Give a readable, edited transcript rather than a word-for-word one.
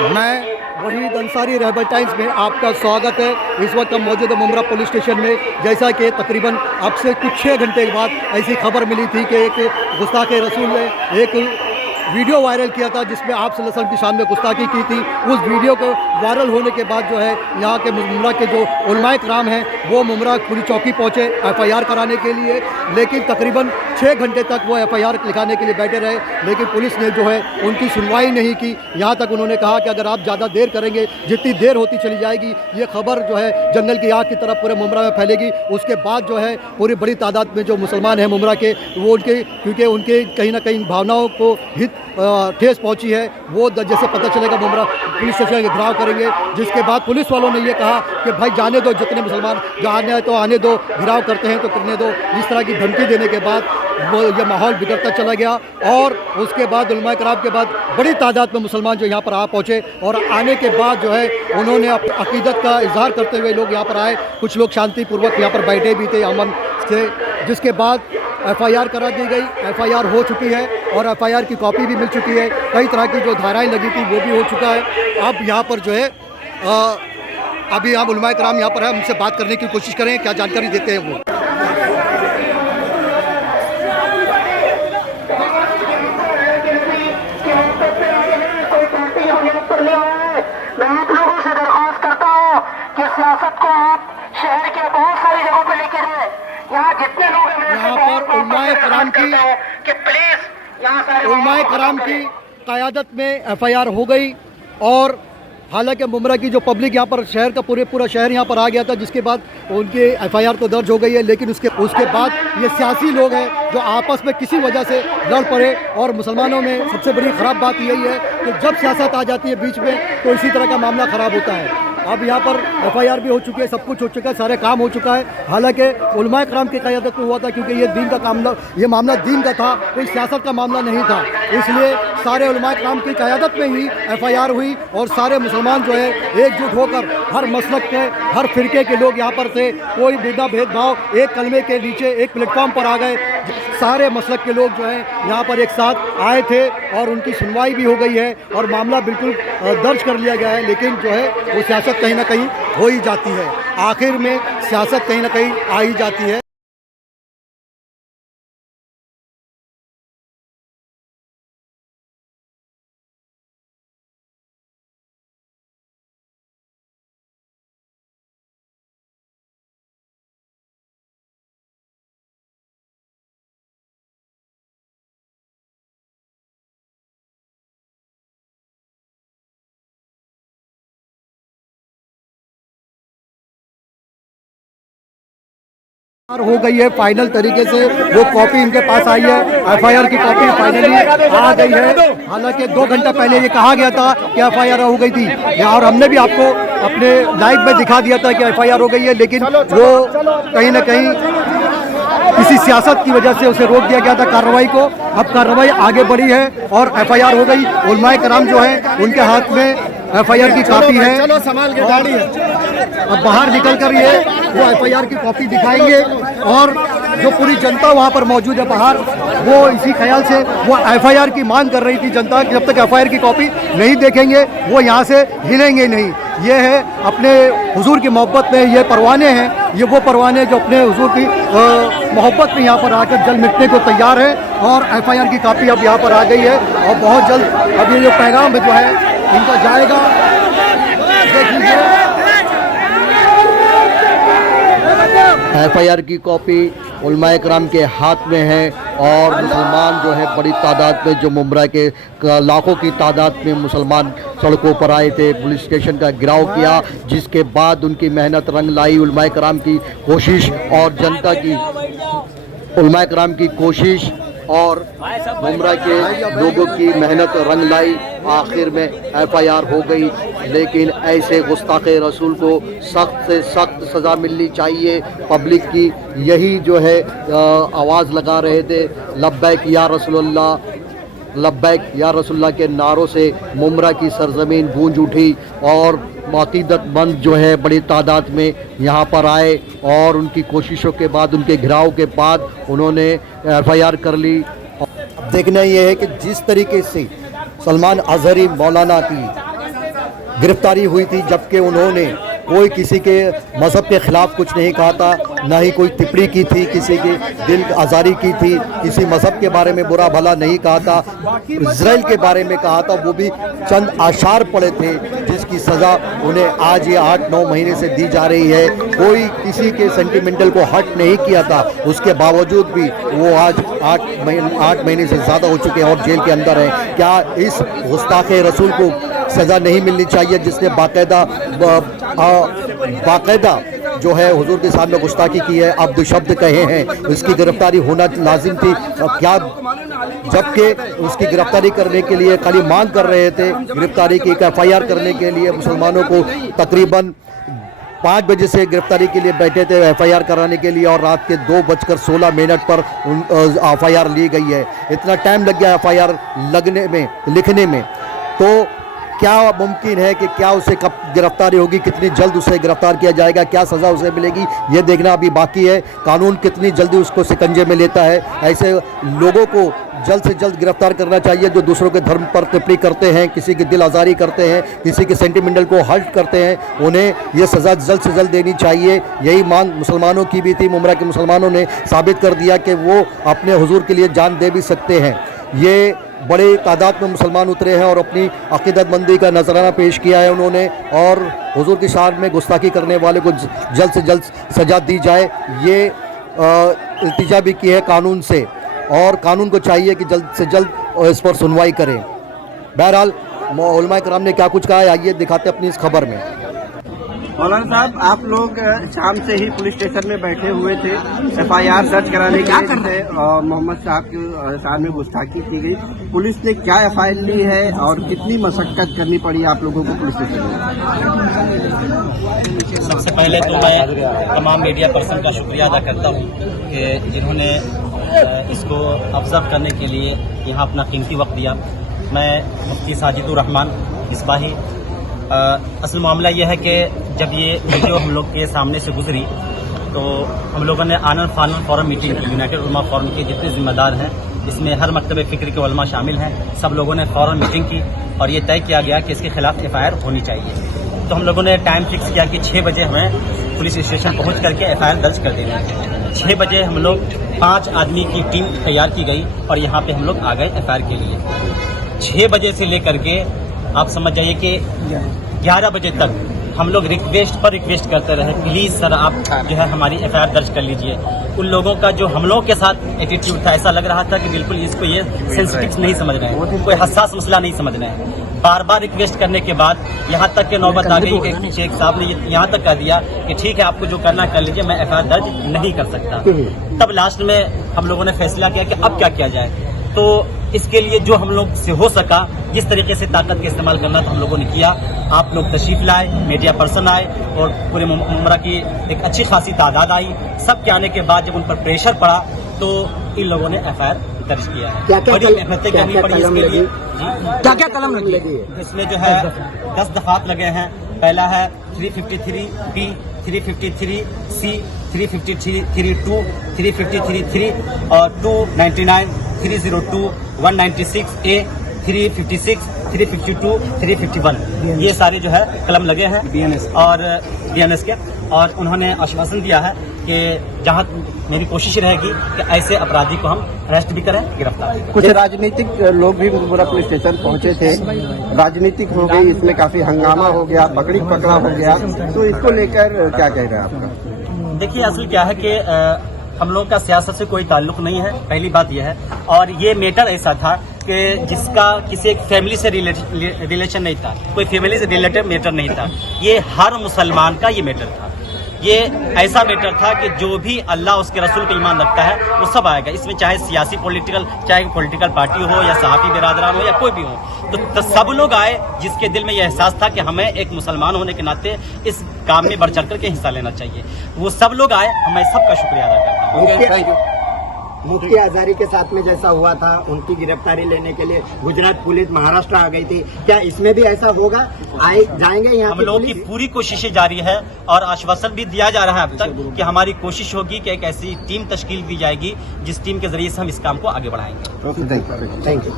मैं वहीद अंसारी रहबर टाइम्स में आपका स्वागत है। इस वक्त हम मौजूद मुमरा पुलिस स्टेशन में। जैसा कि तकरीबन अब से कुछ 6 घंटे के बाद ऐसी खबर मिली थी कि एक गुस्ताखे रसूल ने एक वीडियो वायरल किया था जिसमें आप सल्लल्लाहु अलैहि वसल्लम की शान में गुस्ताखी की थी। उस वीडियो को वायरल होने के बाद जो है यहाँ के मुमरा के जो उलमाए कराम हैं वो मुमरा पुलिस चौकी पहुँचे FIR कराने के लिए, लेकिन तकरीबन 6 घंटे तक वो FIR लिखाने के लिए बैठे रहे, लेकिन पुलिस ने जो है उनकी सुनवाई नहीं की। यहाँ तक उन्होंने कहा कि अगर आप ज़्यादा देर करेंगे, जितनी देर होती चली जाएगी ये खबर जो है जंगल की आग की तरफ पूरे मुमरा में फैलेगी। उसके बाद जो है पूरी बड़ी तादाद में जो मुसलमान हैं मुमरा के, वो उनके क्योंकि उनके कहीं ना कहीं भावनाओं को हित ठेस पहुंची है, वो जैसे पता चलेगा मुमरा पुलिस स्टेशन का घेराव करेंगे। जिसके बाद पुलिस वालों ने ये कहा कि भाई जाने दो, जितने मुसलमान जाने हैं तो आने दो, घेराव करते हैं तो करने दो। इस तरह की धमकी देने के बाद वो ये माहौल बिगड़ता चला गया और उसके बाद उलमाए कराम के बाद बड़ी तादाद में मुसलमान जो यहाँ पर आ पहुँचे और आने के बाद जो है उन्होंने अपनी अकीदत का इजहार करते हुए लोग यहाँ पर आए। कुछ लोग शांतिपूर्वक यहाँ पर बैठे भी थे अमन से, जिसके बाद FIR करा दी गई। FIR हो चुकी है और FIR की कॉपी भी मिल चुकी है। कई तरह की जो धाराएं लगी थी वो भी हो चुका है। अब यहाँ पर जो है अभी हम उलमाए कराम यहाँ पर है, उनसे बात करने की कोशिश करें, क्या जानकारी देते हैं वो। मैं आप लोगों से दरख्वास्त करता हूँ कि सियासत को आप शहर के बहुत सारी जगहों पर लेकर जाए। यहाँ जितने लोग हैं यहाँ पर उलमाए कराम की क़यादत में FIR हो गई और हालांकि मुमरा की जो पब्लिक यहाँ पर शहर का पूरा शहर यहाँ पर आ गया था, जिसके बाद उनके FIR तो दर्ज हो गई है, लेकिन उसके बाद ये सियासी लोग हैं जो आपस में किसी वजह से लड़ पड़े। और मुसलमानों में सबसे बड़ी ख़राब बात यही है कि जब सियासत आ जाती है बीच में तो इसी तरह का मामला ख़राब होता है। अब यहाँ पर FIR भी हो चुकी है, सब कुछ हो चुका है, सारे काम हो चुका है। हालांकि उलमाए कराम की क़यादत में हुआ था क्योंकि ये मामला दीन का था, कोई सियासत का मामला नहीं था, इसलिए सारे उलमाए कराम की क़यादत में ही FIR हुई और सारे मुसलमान जो है एकजुट होकर हर मसलक के हर फ़िरके के लोग यहाँ पर थे, कोई बिना भेदभाव एक कलमे के नीचे एक प्लेटफॉर्म पर आ गए। सारे मसलक के लोग जो हैं यहाँ पर एक साथ आए थे और उनकी सुनवाई भी हो गई है और मामला बिल्कुल दर्ज कर लिया गया है। लेकिन जो है वो सियासत कहीं ना कहीं हो ही जाती है, आखिर में सियासत कहीं ना कहीं आ ही जाती है। हो गई है फाइनल तरीके से, वो कॉपी इनके पास आई है, FIR की कॉपी फाइनली आ गई है। हालांकि 2 घंटा पहले ये कहा गया था कि FIR हो गई थी और हमने भी आपको अपने लाइव में दिखा दिया था कि FIR हो गई है, लेकिन वो कहीं ना कहीं किसी सियासत की वजह से उसे रोक दिया गया था कार्रवाई को। अब कार्रवाई आगे बढ़ी है और FIR हो गई। उलमाए कराम जो है उनके हाथ में FIR की कॉपी है, चलो संभाल के गाड़ी है। अब बाहर निकल कर ये वो FIR की कॉपी दिखाएंगे और जो पूरी जनता वहाँ पर मौजूद है बाहर, वो इसी ख्याल से वो FIR की मांग कर रही थी जनता कि जब तक FIR की कॉपी नहीं देखेंगे वो यहाँ से हिलेंगे नहीं। ये है अपने हुजूर की मोहब्बत में ये परवाने हैं, ये वो परवाने जो अपने हुजूर की मोहब्बत में यहाँ पर आकर जल मिटने को तैयार है। और FIR की कॉपी अब यहाँ पर आ गई है और बहुत जल्द अब ये जो पैगाम जो है इनका जाएगा। देख लीजिए FIR की कॉपी उलमाए कराम के हाथ में है और मुसलमान जो है बड़ी तादाद में, जो मुमरा के लाखों की तादाद में मुसलमान सड़कों पर आए थे, पुलिस स्टेशन का घेराव किया, जिसके बाद उनकी मेहनत रंग लाई। उलमाए कराम की कोशिश और जनता की, उलमाए कराम की कोशिश और मुमरा के लोगों की मेहनत रंग लाई। आखिर में FIR हो गई, लेकिन ऐसे गुस्ताखे रसूल को सख्त से सख्त सज़ा मिलनी चाहिए। पब्लिक की यही जो है आवाज़ लगा रहे थे, लब्बैक या रसूलल्लाह, लब्बैक या रसूलल्लाह के नारों से मुमरा की सरजमीन गूंज उठी और अक़ीदतमंद जो है बड़ी तादाद में यहाँ पर आए और उनकी कोशिशों के बाद, उनके घेराव के बाद उन्होंने FIR कर ली। अब देखना ये है कि जिस तरीके से सलमान अज़हरी मौलाना की गिरफ्तारी हुई थी, जबकि उन्होंने कोई किसी के मज़हब के ख़िलाफ़ कुछ नहीं कहा था, ना ही कोई टिप्पणी की थी, किसी की दिल आज़ारी की थी, किसी मज़हब के बारे में बुरा भला नहीं कहा था, इज़राइल के बारे में कहा था, वो भी चंद आशार पड़े थे जिसकी सज़ा उन्हें आज ये 8-9 महीने से दी जा रही है। कोई किसी के सेंटिमेंटल को हर्ट नहीं किया था, उसके बावजूद भी वो आज 8 महीने से ज़्यादा हो चुके हैं और जेल के अंदर हैं। क्या इस गुस्ताखे रसूल को सज़ा नहीं मिलनी चाहिए जिसने बाकायदा जो है हुजूर के सामने गुस्ताखी की है, अब शब्द कहे हैं, इसकी गिरफ्तारी होना लाजिम थी? क्या जबकि उसकी गिरफ्तारी करने के लिए खाली मांग कर रहे थे गिरफ्तारी की, FIR करने के लिए मुसलमानों को तकरीबन 5 बजे से गिरफ्तारी के लिए बैठे थे FIR कराने के लिए, और रात के 2:16 पर FIR ली गई है। इतना टाइम लग गया FIR लिखने में, तो क्या मुमकिन है कि क्या उसे कब गिरफ्तारी होगी, कितनी जल्द उसे गिरफ्तार किया जाएगा, क्या सज़ा उसे मिलेगी, ये देखना अभी बाकी है। कानून कितनी जल्दी उसको शिकंजे में लेता है। ऐसे लोगों को जल्द से जल्द गिरफ्तार करना चाहिए जो दूसरों के धर्म पर टिप्पणी करते हैं, किसी की दिल आज़ारी करते हैं, किसी के सेंटिमेंटल को हर्ट करते हैं, उन्हें ये सज़ा जल्द से जल्द देनी चाहिए। यही मांग मुसलमानों की भी थी। मुमरा के मुसलमानों ने साबित कर दिया कि वो अपने हुजूर के लिए जान दे भी सकते हैं। ये बड़े तादाद में मुसलमान उतरे हैं और अपनी अक़ीदतमंदी का नजराना पेश किया है उन्होंने, और हुजूर की शान में गुस्ताखी करने वाले को जल्द से जल्द सज़ा दी जाए, ये इल्तिजा भी की है कानून से, और कानून को चाहिए कि जल्द से जल्द इस पर सुनवाई करें। बहरहाल उलमाए कराम ने क्या कुछ कहा है, आइए दिखाते अपनी इस खबर में। मौलाना साहब, आप लोग शाम से ही पुलिस स्टेशन में बैठे हुए थे FIR दर्ज कराने के लिए, मोहम्मद साहब के सामने गुस्ताखी की गई। पुलिस ने क्या FIR ली है और कितनी मशक्कत करनी पड़ी आप लोगों को पुलिस स्टेशन में? सबसे पहले तो मैं तमाम मीडिया पर्सन का शुक्रिया अदा करता हूँ कि जिन्होंने इसको ऑब्जर्व करने के लिए यहाँ अपना कीमती वक्त दिया। मैं मुफ्ती साजिदुर रहमान इस्बाही। असल मामला यह है कि जब ये वीडियो हम लोग के सामने से गुजरी तो हम लोगों ने आनन फानन फॉरम मीटिंग की। यूनाइटेड उलमा फॉरम के जितने जिम्मेदार हैं, इसमें हर मकतब फ़िक्र के उलमा शामिल हैं, सब लोगों ने फॉरम मीटिंग की और ये तय किया गया कि इसके खिलाफ FIR होनी चाहिए। तो हम लोगों ने टाइम फिक्स किया कि 6 बजे हमें पुलिस स्टेशन पहुँच करके FIR दर्ज कर देनी है। 6 बजे हम लोग 5 आदमी की टीम तैयार की गई और यहाँ पे हम लोग आ गए FIR के लिए। 6 बजे से लेकर के आप समझ जाइए कि 11 बजे तक हम लोग रिक्वेस्ट करते रहे, प्लीज सर आप जो है हमारी FIR दर्ज कर लीजिए। उन लोगों का जो हम लोगों के साथ एटीट्यूड था, ऐसा लग रहा था कि बिल्कुल इसको ये सेंसिटिव नहीं समझ रहे हैं, कोई हसास मसला नहीं समझ रहे हैं। बार बार रिक्वेस्ट करने के बाद यहाँ तक के नौबत आ गई कि शेख साहब ने यहाँ तक कह दिया कि ठीक है आपको जो करना कर लीजिए, मैं FIR दर्ज नहीं कर सकता। तब लास्ट में हम लोगों ने फैसला किया कि अब क्या किया जाए। तो इसके लिए जो हम लोग से हो सका, जिस तरीके से ताकत का इस्तेमाल करना था हम लोगों ने किया। आप लोग तशरीफ लाए, मीडिया पर्सन आए और पूरे मुमरा की एक अच्छी खासी तादाद आई। सब के आने के बाद जब उन पर प्रेशर पड़ा तो इन लोगों ने FIR दर्ज किया है। बड़ी मेहनतें करनी पड़ी इसके लिए। क्या क्या कलम लगी? इसमें जो है 10 दफात लगे हैं। पहला है 353B, 353C, 353(2), 353(3) और 299, 302, 196A, 356, 352, 351, ये सारे जो है कलम लगे हैं DNS के। और उन्होंने आश्वासन दिया है कि जहां मेरी कोशिश रहेगी कि ऐसे अपराधी को हम अरेस्ट भी करें, गिरफ्तार भी करें। कुछ राजनीतिक लोग भी मुमरा पुलिस स्टेशन पहुंचे थे, राजनीतिक हो गई, इसमें काफी हंगामा हो गया, पकड़ी पकड़ा हो गया, तो इसको लेकर क्या कह रहे हैं आपका? देखिए, असल क्या है कि हम लोगों का सियासत से कोई ताल्लुक नहीं है, पहली बात यह है। और ये मैटर ऐसा था कि जिसका किसी एक फैमिली से रिलेशन नहीं था, कोई फैमिली से रिलेटेड मैटर नहीं था। ये हर मुसलमान का ये मैटर था। ये ऐसा मैटर था कि जो भी अल्लाह उसके रसूल पे ईमान रखता है वो सब आएगा इसमें, चाहे सियासी चाहे पॉलिटिकल पार्टी हो या सहाफ़ी बिरादरान हो या कोई भी हो। तो सब लोग आए जिसके दिल में यह एहसास था कि हमें एक मुसलमान होने के नाते इस काम में बढ़ चढ़ करके हिस्सा लेना चाहिए। वो सब लोग आए, मैं सबका शुक्रिया अदा करता हूँ। मुफ्ती आजारी के साथ में जैसा हुआ था, उनकी गिरफ्तारी लेने के लिए गुजरात पुलिस महाराष्ट्र आ गई थी, क्या इसमें भी ऐसा होगा? जाएंगे यहाँ? हम लोगों की पूरी कोशिशें जारी है और आश्वासन भी दिया जा रहा है अब तक कि हमारी कोशिश होगी कि एक ऐसी टीम तश्कील दी जाएगी जिस टीम के जरिए से हम इस काम को आगे बढ़ाएंगे। Thank you.